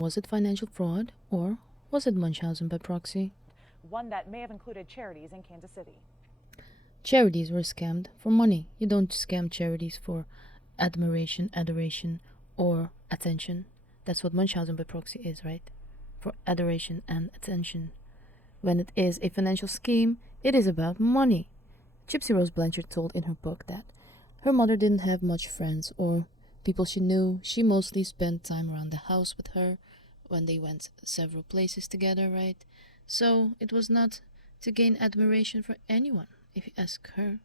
Was it financial fraud or was it Munchausen by proxy? One that may have included charities in Kansas City. Charities were scammed for money. You don't scam charities for admiration, adoration, or attention. That's what Munchausen by proxy is, right? For adoration and attention. When it is a financial scheme, it is about money. Gypsy Rose Blanchard told in her book that her mother didn't have much friends or people she knew. She mostly spent time around the house with her when they went several places together, right? So it was not to gain admiration for anyone, if you ask her.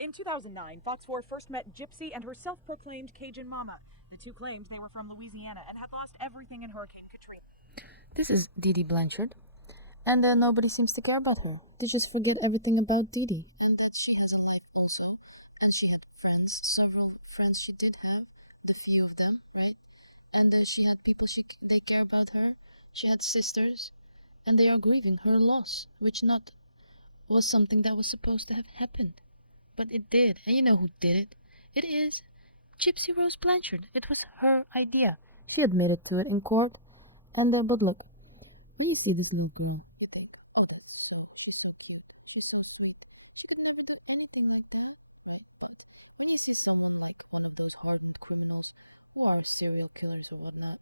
In 2009, Fox 4 first met Gypsy and her self proclaimed Cajun mama. The two claimed they were from Louisiana and had lost everything in Hurricane Katrina. This is Dee Dee Blanchard, and nobody seems to care about her. They just forget everything about Dee Dee. And that she has a life also, and she had friends, several friends she did have, the few of them, right? And she had people they care about her. She had sisters, and they are grieving her loss, which not was something that was supposed to have happened, but it did. And you know who did it? It is Gypsy Rose Blanchard. It was her idea. She admitted to it in court. And but look, when you see this little girl, you think, oh, she's so cute. She's so sweet. She could never do anything like that, right? But when you see someone like one of those hardened criminals who are serial killers or whatnot,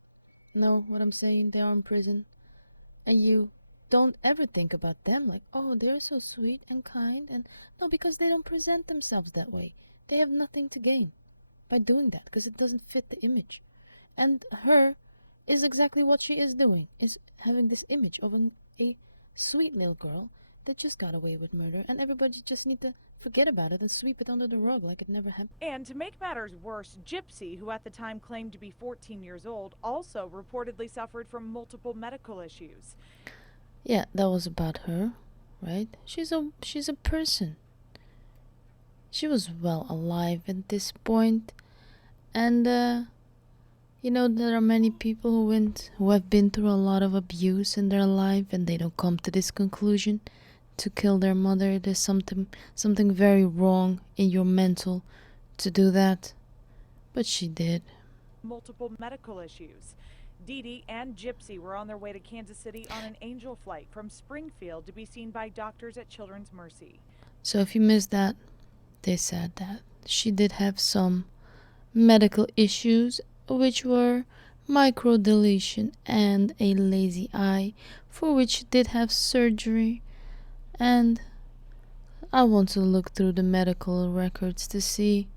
know what I'm saying? They are in prison, and you don't ever think about them like, oh, they're so sweet and kind, and no, because they don't present themselves that way. They have nothing to gain by doing that because it doesn't fit the image. And her is exactly what she is doing, is having this image of a sweet little girl that just got away with murder, and everybody just need to forget about it and sweep it under the rug like it never happened. And to make matters worse, Gypsy, who at the time claimed to be 14 years old, also reportedly suffered from multiple medical issues. Yeah, that was about her, right? She's a person. She was well alive at this point, and there are many people who have been through a lot of abuse in their life, and they don't come to this conclusion to kill their mother. There's something very wrong in your mental to do that, but she did. Multiple medical issues. Dee Dee and Gypsy were on their way to Kansas City on an Angel flight from Springfield to be seen by doctors at Children's Mercy. So if you missed that, they said that she did have some medical issues, which were microdeletion and a lazy eye, for which she did have surgery. And I want to look through the medical records to see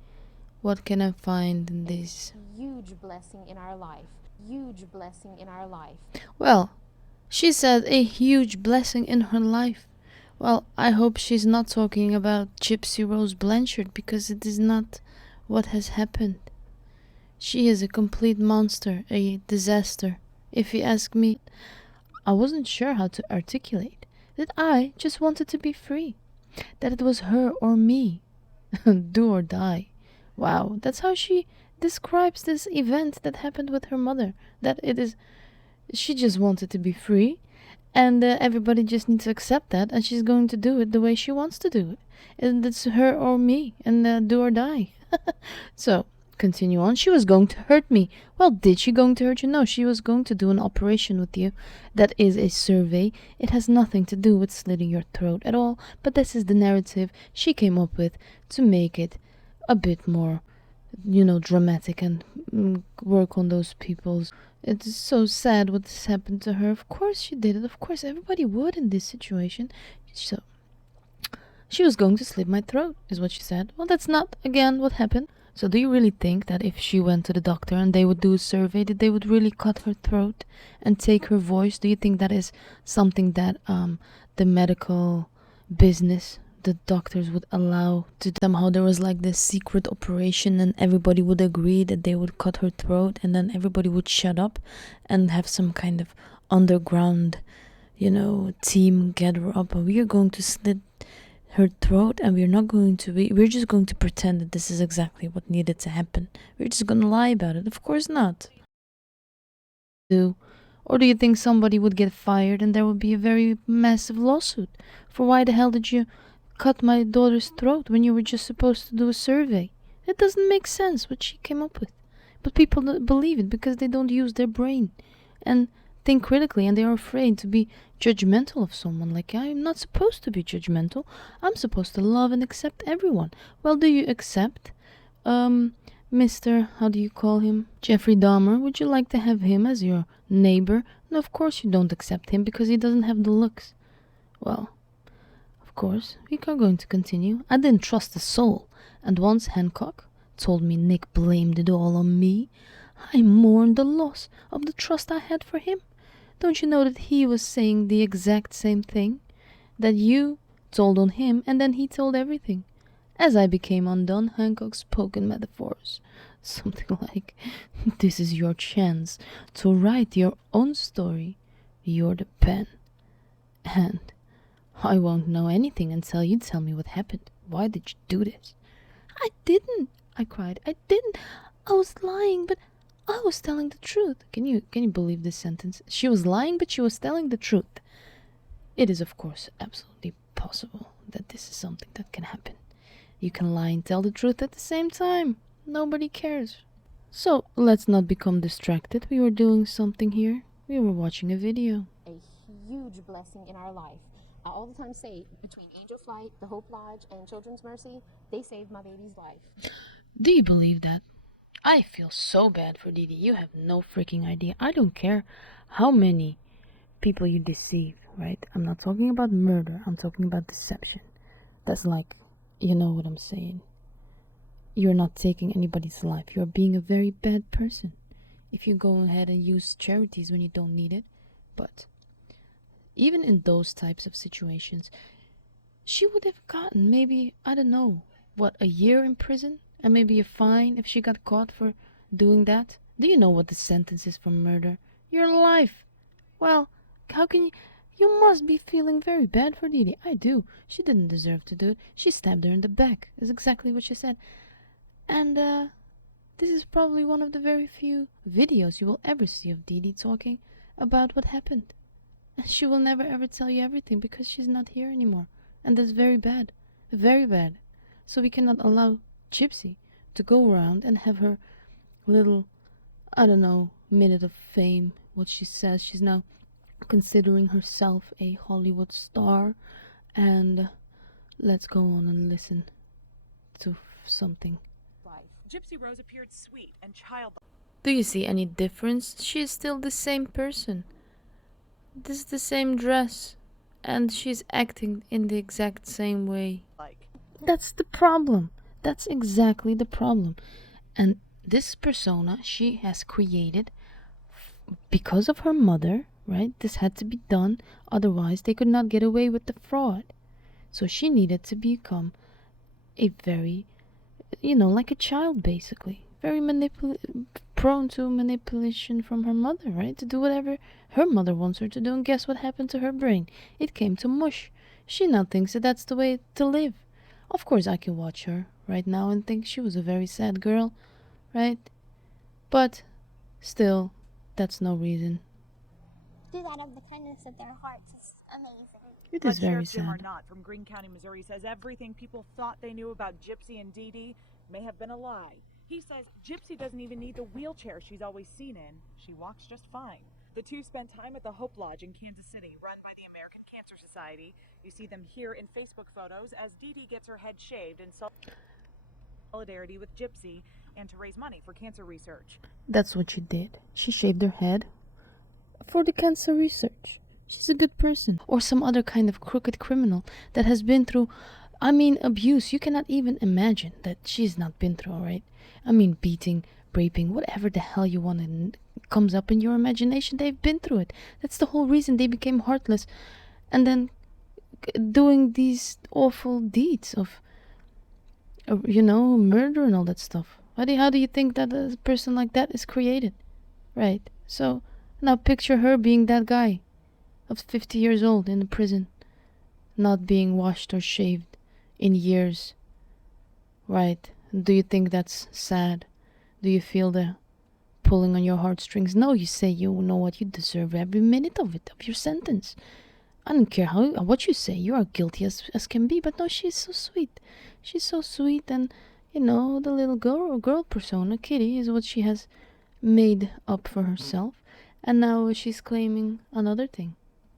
what can I find in this. Huge blessing in our life. Huge blessing in our life. Well, she said a huge blessing in her life. Well, I hope she's not talking about Gypsy Rose Blanchard, because it is not what has happened. She is a complete monster, a disaster. If you ask me, I wasn't sure how to articulate that I just wanted to be free, that it was her or me, do or die. Wow, that's how she describes this event that happened with her mother, that it is, she just wanted to be free, and everybody just needs to accept that, and she's going to do it the way she wants to do it. And it's her or me, and do or die. So, continue on. She was going to hurt me. Well, did she going to hurt you? No, she was going to do an operation with you. That is a survey. It has nothing to do with slitting your throat at all, but this is the narrative she came up with to make it a bit more, dramatic and work on those people's. It's so sad what has happened to her. Of course she did it. Of course everybody would in this situation. So, she was going to slit my throat, is what she said. Well, that's not, again, what happened. So do you really think that if she went to the doctor and they would do a survey, that they would really cut her throat and take her voice? Do you think that is something that the medical business, the doctors would allow to? Somehow there was like this secret operation and everybody would agree that they would cut her throat, and then everybody would shut up and have some kind of underground, team gather up, and we are going to slit her throat, and we're just going to pretend that this is exactly what needed to happen. We're just gonna lie about it. Of course not. Or do you think somebody would get fired and there would be a very massive lawsuit for why the hell did you cut my daughter's throat when you were just supposed to do a survey? It doesn't make sense what she came up with, but people don't believe it because they don't use their brain, and think critically, and they are afraid to be judgmental of someone. Like, I'm not supposed to be judgmental. I'm supposed to love and accept everyone. Well, do you accept Mr. How do you call him? Jeffrey Dahmer? Would you like to have him as your neighbor? No, of course you don't accept him because he doesn't have the looks. Well, of course, we are going to continue. I didn't trust a soul, and once Hancock told me Nick blamed it all on me, I mourned the loss of the trust I had for him. Don't you know that he was saying the exact same thing? That you told on him, and then he told everything. As I became undone, Hancock spoke in metaphors. Something like, this is your chance to write your own story. You're the pen. And I won't know anything until you tell me what happened. Why did you do this? I didn't, I cried. I didn't. I was lying, but I was telling the truth. Can you believe this sentence? She was lying, but she was telling the truth. It is, of course, absolutely possible that this is something that can happen. You can lie and tell the truth at the same time. Nobody cares. So, let's not become distracted. We were doing something here. We were watching a video. A huge blessing in our life. I all the time say, between Angel Flight, the Hope Lodge, and Children's Mercy, they saved my baby's life. Do you believe that? I feel so bad for Didi. You have no freaking idea. I don't care how many people you deceive, right? I'm not talking about murder. I'm talking about deception. That's like, you know what I'm saying. You're not taking anybody's life. You're being a very bad person if you go ahead and use charities when you don't need it. But even in those types of situations, she would have gotten maybe, I don't know, what, a year in prison? And maybe a fine if she got caught for doing that? Do you know what the sentence is for murder? Your life. Well, how can you... You must be feeling very bad for Didi. I do. She didn't deserve to do it. She stabbed her in the back, is exactly what she said. And, this is probably one of the very few videos you will ever see of Didi talking about what happened. And she will never ever tell you everything because she's not here anymore. And that's very bad. Very bad. So we cannot allow Gypsy to go around and have her little, I don't know, minute of fame. What she says, she's now considering herself a Hollywood star. And let's go on and listen to something. Gypsy Rose appeared sweet and childlike. Do you see any difference? She is still the same person. This is the same dress. And she's acting in the exact same way. That's the problem. That's exactly the problem. And this persona she has created because of her mother, right? This had to be done. Otherwise, they could not get away with the fraud. So she needed to become a very, like a child, basically. Very prone to manipulation from her mother, right? To do whatever her mother wants her to do. And guess what happened to her brain? It came to mush. She now thinks that that's the way to live. Of course, I can watch her right now and think she was a very sad girl, right? But still, that's no reason. Do that of the kindness of their hearts is amazing. It is very Sheriff Jim sad. Arnott from Greene County, Missouri says everything people thought they knew about Gypsy and Didi may have been a lie. He says Gypsy doesn't even need the wheelchair she's always seen in. She walks just fine. The two spent time at the Hope Lodge in Kansas City, run by the American Cancer Society. You see them here in Facebook photos as Didi gets her head shaved in solidarity with Gypsy and to raise money for cancer research. That's what she did. She shaved her head for the cancer research. She's a good person. Or some other kind of crooked criminal that has been through, abuse. You cannot even imagine that she's not been through, right? Beating, raping, whatever the hell you want to comes up in your imagination. They've been through it. That's the whole reason they became heartless. And then doing these awful deeds of, murder and all that stuff. How do you think that a person like that is created? Right? So, now picture her being that guy of 50 years old in the prison, not being washed or shaved in years. Right? Do you think that's sad? Do you feel the pulling on your heartstrings? No, you say you know what you deserve every minute of it, of your sentence. I don't care what you say. You are guilty as can be. But no, she's so sweet. She's so sweet. And, the little girl persona, Kitty, is what she has made up for herself. And now she's claiming another thing,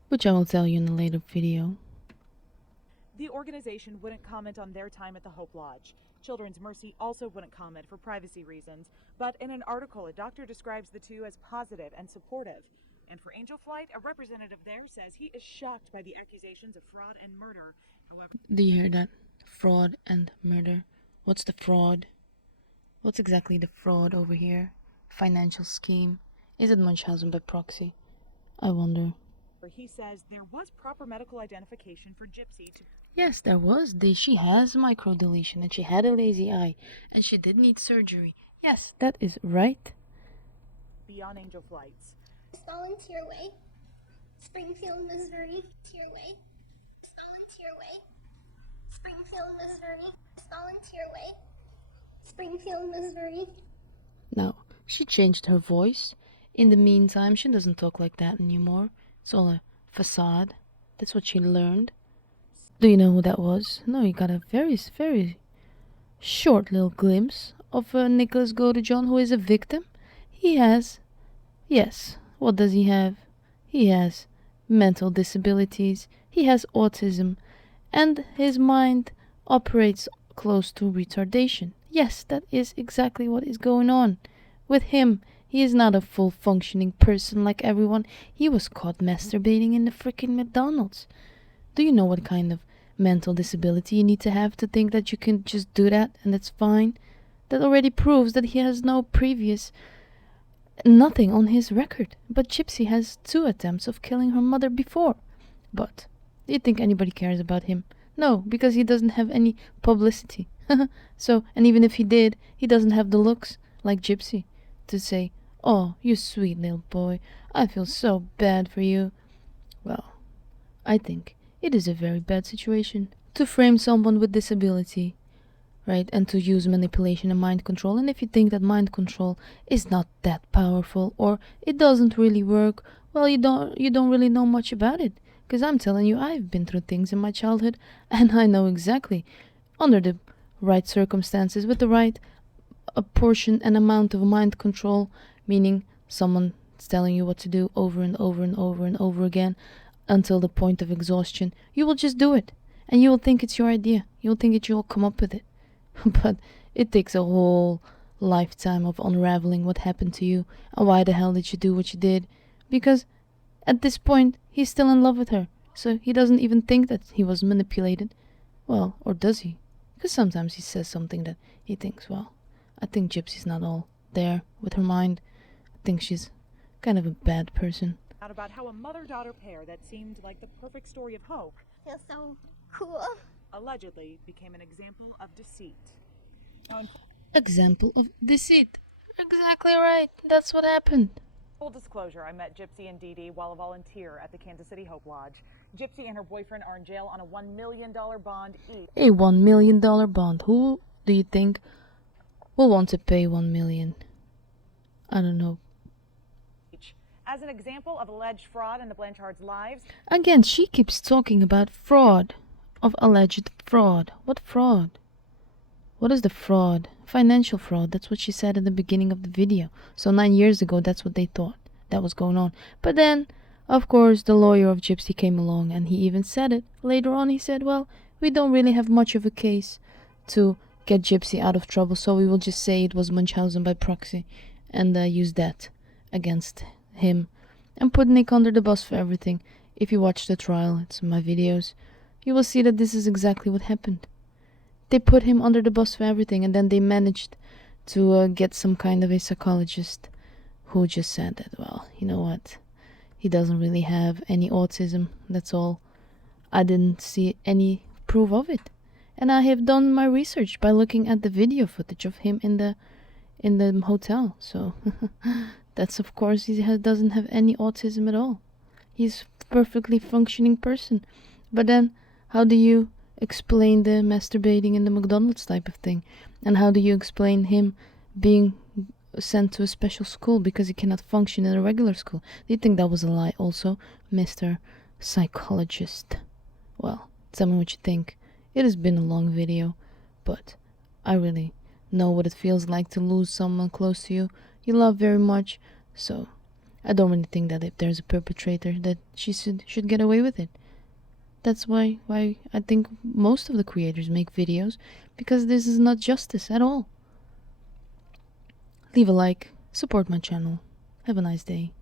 which I will tell you in a later video. The organization wouldn't comment on their time at the Hope Lodge. Children's Mercy also wouldn't comment for privacy reasons, but in an article, a doctor describes the two as positive and supportive. And for Angel Flight, a representative there says he is shocked by the accusations of fraud and murder. However, Do you hear that? Fraud and murder. What's the fraud? What's exactly the fraud over here? Financial scheme? Is it Munchausen by proxy? I wonder. he says there was proper medical identification for Gypsy to Yes, there was. She has microdeletion and she had a lazy eye and she did need surgery. Yes, that is right. be on Angel Flights. Volunteer Way, Springfield, Missouri. Volunteer Way, Volunteer Way, Springfield, Missouri. Volunteer Way, Springfield, Missouri. Now, she changed her voice. In the meantime, she doesn't talk like that anymore. It's all a facade. That's what she learned. Do you know who that was? No, you got a very, very short little glimpse of Nicholas Godejohn, who is a victim. He has, yes, what does he have? He has mental disabilities. He has autism. And his mind operates close to retardation. Yes, that is exactly what is going on with him. He is not a full functioning person like everyone. He was caught masturbating in the freaking McDonald's. Do you know what kind of mental disability you need to have to think that you can just do that and that's fine? That already proves that he has no previous nothing on his record. But Gypsy has 2 attempts of killing her mother before. But do you think anybody cares about him? No, because he doesn't have any publicity. So, and even if he did, he doesn't have the looks like Gypsy to say, "Oh, you sweet little boy, I feel so bad for you." Well, I think it is a very bad situation to frame someone with disability, right? And to use manipulation and mind control. And if you think that mind control is not that powerful or it doesn't really work, well, you don't really know much about it. Because I'm telling you, I've been through things in my childhood and I know exactly, under the right circumstances, with the right a portion and amount of mind control, meaning someone is telling you what to do over and over and over and over again until the point of exhaustion, you will just do it. And you will think it's your idea. You will think that you'll come up with it. But it takes a whole lifetime of unraveling what happened to you and why the hell did you do what you did. Because at this point, he's still in love with her. So he doesn't even think that he was manipulated. Well, or does he? Because sometimes he says something that he thinks, well, I think Gypsy's not all there with her mind. I think she's kind of a bad person. Out about how a mother-daughter pair that seemed like the perfect story of hope Feels so cool. allegedly became an example of deceit. Now, in Example of deceit. Exactly right. That's what happened. full disclosure, I met Gypsy and Dee Dee while a volunteer at the Kansas City Hope Lodge. Gypsy and her boyfriend are in jail on a $1 million bond each. A $1 million bond. Who do you think will want to pay $1 million? I don't know. As an example of alleged fraud in the Blanchards' lives, Again, she keeps talking about fraud. Of alleged fraud. What fraud? What is the fraud? Financial fraud. That's what she said in the beginning of the video. So 9 years ago, that's what they thought that was going on. But then, of course, the lawyer of Gypsy came along and he even said it. Later on, he said, well, we don't really have much of a case to get Gypsy out of trouble, so we will just say it was Munchausen by proxy and use that against him and put Nick under the bus for everything. If you watch the trial, it's in my videos, you will see that this is exactly what happened. They put him under the bus for everything, and then they managed to get some kind of a psychologist who just said that, well, you know what, he doesn't really have any autism, that's all. I didn't see any proof of it. And I have done my research by looking at the video footage of him in the hotel. So that's, of course, doesn't have any autism at all. He's a perfectly functioning person. But then, how do you explain the masturbating in the McDonald's type of thing? And how do you explain him being sent to a special school because he cannot function in a regular school? Do you think that was a lie also, Mr. Psychologist? Well, tell me what you think. It has been a long video, but I really know what it feels like to lose someone close to you love very much. So I don't really think that if there's a perpetrator that she should get away with it. That's why I think most of the creators make videos, because this is not justice at all. Leave a like, support my channel. Have a nice day.